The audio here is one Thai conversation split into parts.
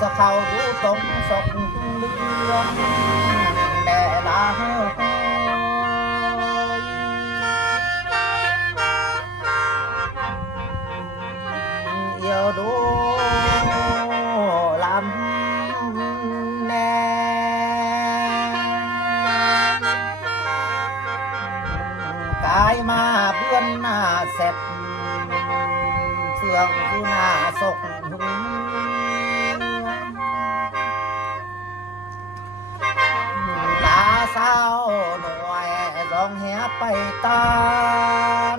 สะเขาดูตรงศกเลืองแด่ลาเอียวดูลำแน่กายมาเบื้อนหน้าเสร็จเฟืองผู้หน้าศกเศร้าหน่วยร้องแหไปตาม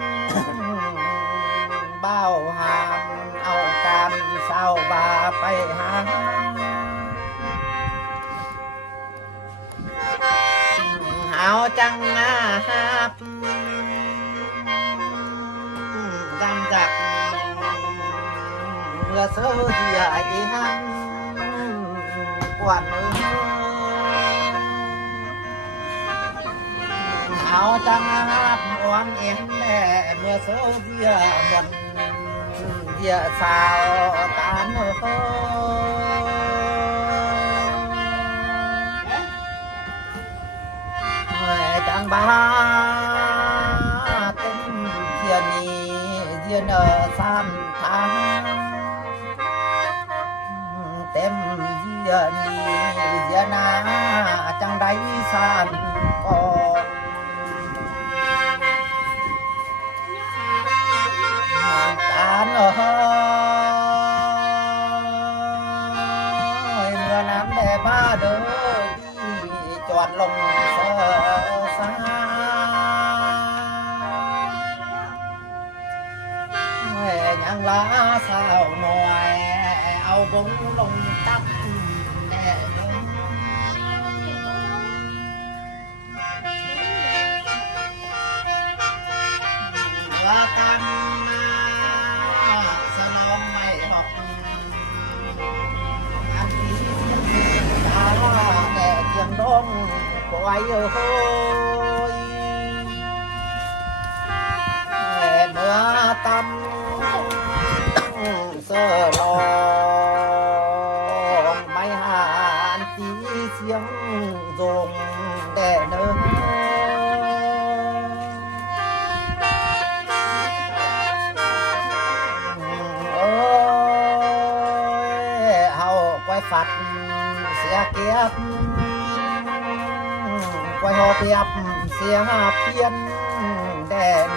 เบ้าหามเอาการเศร้าบาไปหาเอาจังอาหับกำจักเมื่อเสือเสียอีหันกวนเอเอาจังหับหวงเอ็นแน่เมื่อเสือเสียบนเดียสาวการจังบาเต็มเทียนี้เทียนสามทางเต็มเทียนี้เทียนาจังได้สามก่อนการเมื่อน้ำแด่บ้าเด้อดีจอดลงเสือสายังลาสาวหน่อยเอาบงลงตับแน่เด้อละกันสนองไม่หอกอันนี้ตาแก่เทียงดงปล่อยเฮ้ยเมื่อตำเสื้อลองไม่หานตีเสียงทรงแด่เนื้อฝัดเสียเกียบไว้หอเปียบเสียเพียนแด่น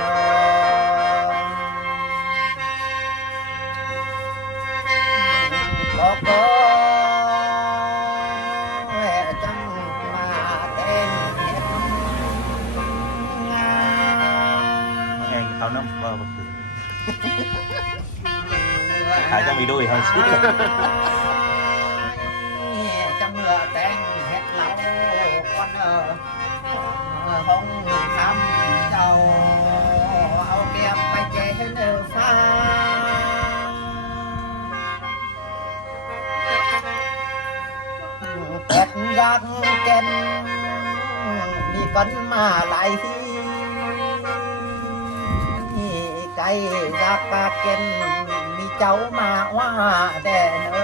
บอกก็จังมาแกงเห็ดแห้งเขาน้ำว่าขายจะมีด้วยเขาชื่อจังเมื่อแต่งเห็ดเหลาคนห้องทำเจ้าเอาเก็บไปเจนฟ้าเป็ดยักษ์เกนมีกันมาหลายที่ไก่ยักษ์เกนมีเจ้ามาว่าแด่เนื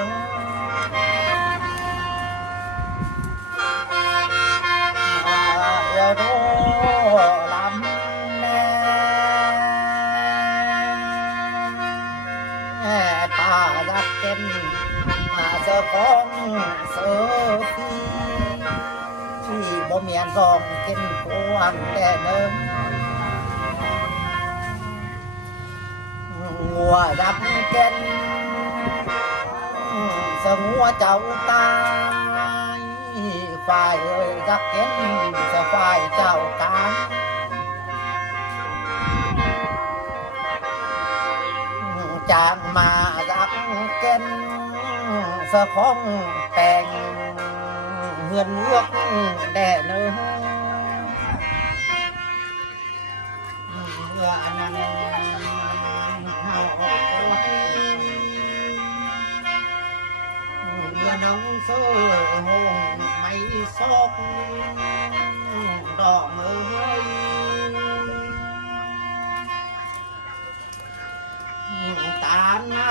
้อโดลำแน่ตาจักเก็นมาเสือฟองเสือฟีที่บ่เมียนซองกินพวงแต่เนิ่มงัวจักเก็นเสืองัวเจ้าตายฝ่ายเอ้ยจักเก็นเสือฝ่ายเจ้ากาจางมาจักเก็นเสือของแต่งเฮือนเลือกแด่เนื้อเมื่อนั้นเฮาไว้เมื่อน้องเสือหงไม่ซอกดอกเอ้ยตาหน้า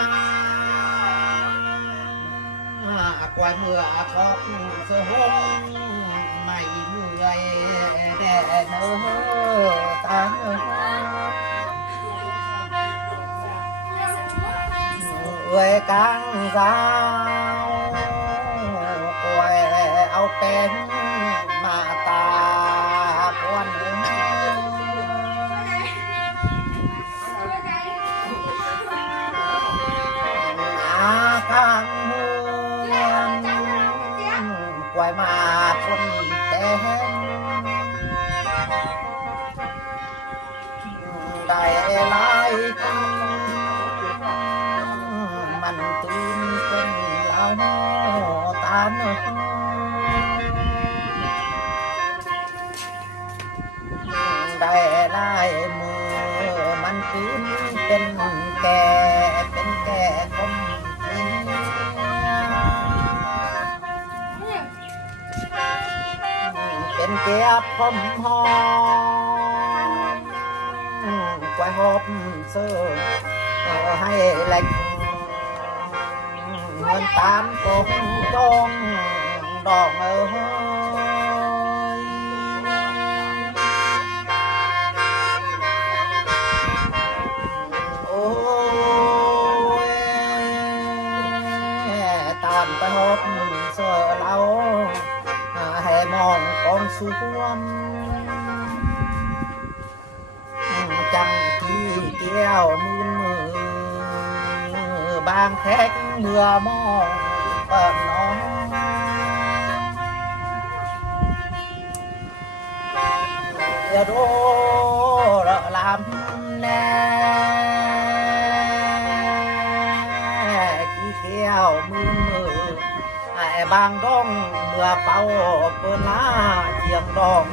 กว่าเมื่อขอบเสหงไม่เมื่อยแด่เนอตาเนอเอ้ยกลางสาวกล้วยเอาเป็นมาตาควนอากลางเมืองกล้วยมาคนแต่ได้หลายคนมันตื่นเป็นเล่าตาเนอได้หลายมือมันตื่นเป็นแก่คนเป็นเกียบผมหอมกล้วยหอบเสื้อให้แหลกเงินตามกงจงดอกเอ้ยโอ้ยตามไปหอบเสื้อเราให้มองกองสวมจังที่เกี้ยวมือบางแท็กเมื่อมองเปิดน้องอย่าโดระลำแน่ที่เกี้ยวมืไอ้บางดองเมื่อเป่าเปิดหน้าเจียงดอง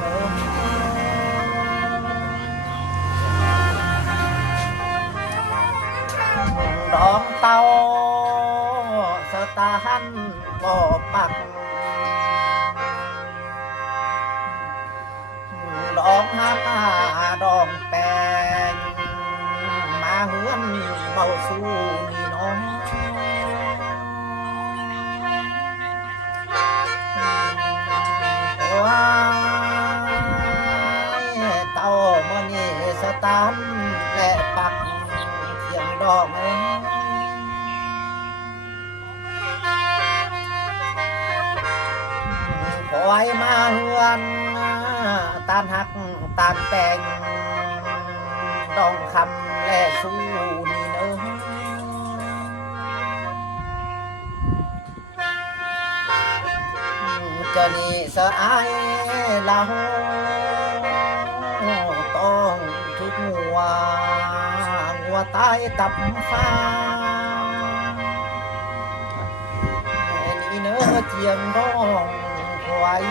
ดองเตาสตาหันบ่ปักดองหาดองแปงมาเฮือนเบาสู้นี่น้องว้ายเต้ามันนี่สตาร์ทและปักเทียงดอกคอยมาเฮือนตานหักตานแปงดองคำและสู้นี่เนอะจะนี่สะอายเราต้องทุกงัวตายตับฟ้านี่เนอะเจียงร้องควาย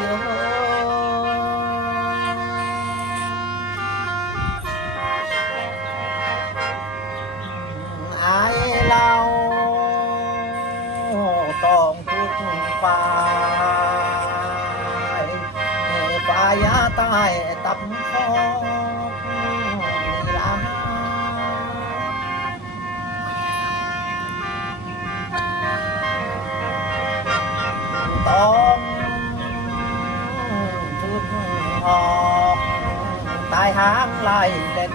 อายเราต้องทุกฝ่ายฝ่ายยาตายตับคอลาต้องทุกออกตายหางไหลเด่น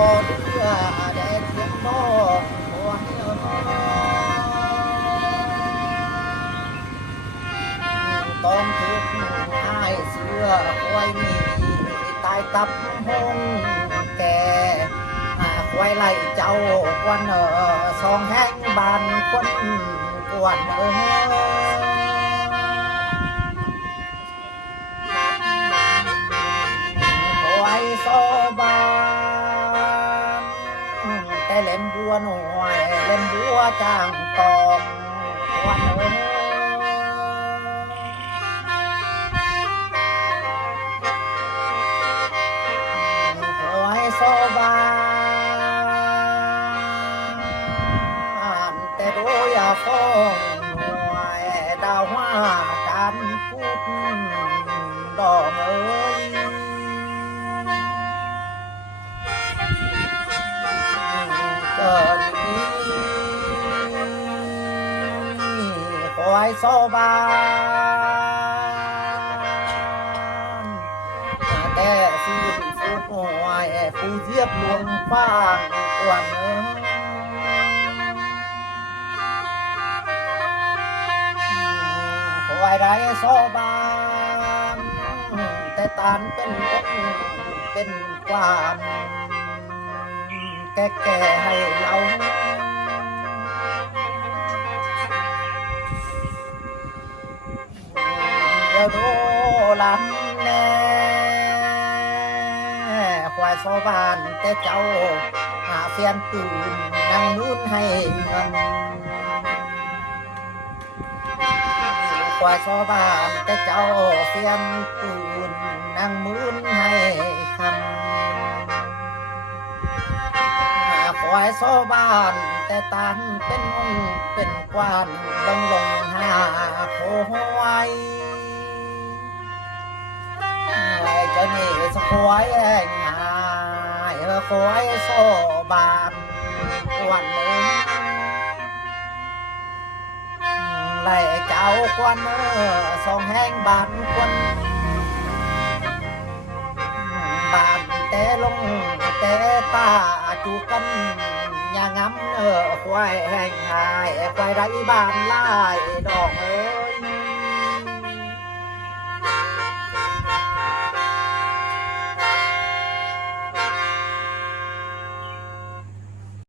บ่เดือแดดเทียงบ่หัวต้องถึกอายเสือควายนี่ตายตับหงแก่ควายไล่เจ้าควันสองแห้งบานคนกวนควายโซบาแต่เล่มบัวหน่อยเล่มบัวจางตองวันโอ้ยโซบานแต่โดย ฟ้องหน่วยดาวว่าการพูดดอกเอ้ยเกิดนี้คอยโซบานแต่ฟูดหน่วยผู้เทียบลวงฟ้างกวนเอ้ยคอยไรโซบานแต่ตานเป็นเป็นความแก่ๆให้เราเดี๋ยวดูลำแน่ควายโซบานแต่เจ้าหาเฟียนตื่นนั่งนู้นให้เงินควายโซบานแต่เจ้าเฟียนตื่นนั่งมื้นให้คำควายโซบานแต่ตันเป็นองค์เป็นกวานบังลงหาโคไว้เจ้านี่สควายหายควายโซบานกวนเลยไล่เจ้ากวนสองแห่งบานกวนบานแต่ลงแต่ตาจูกันอย่างงำควายแห่งหายควายไรบานลายดอกเอ้ย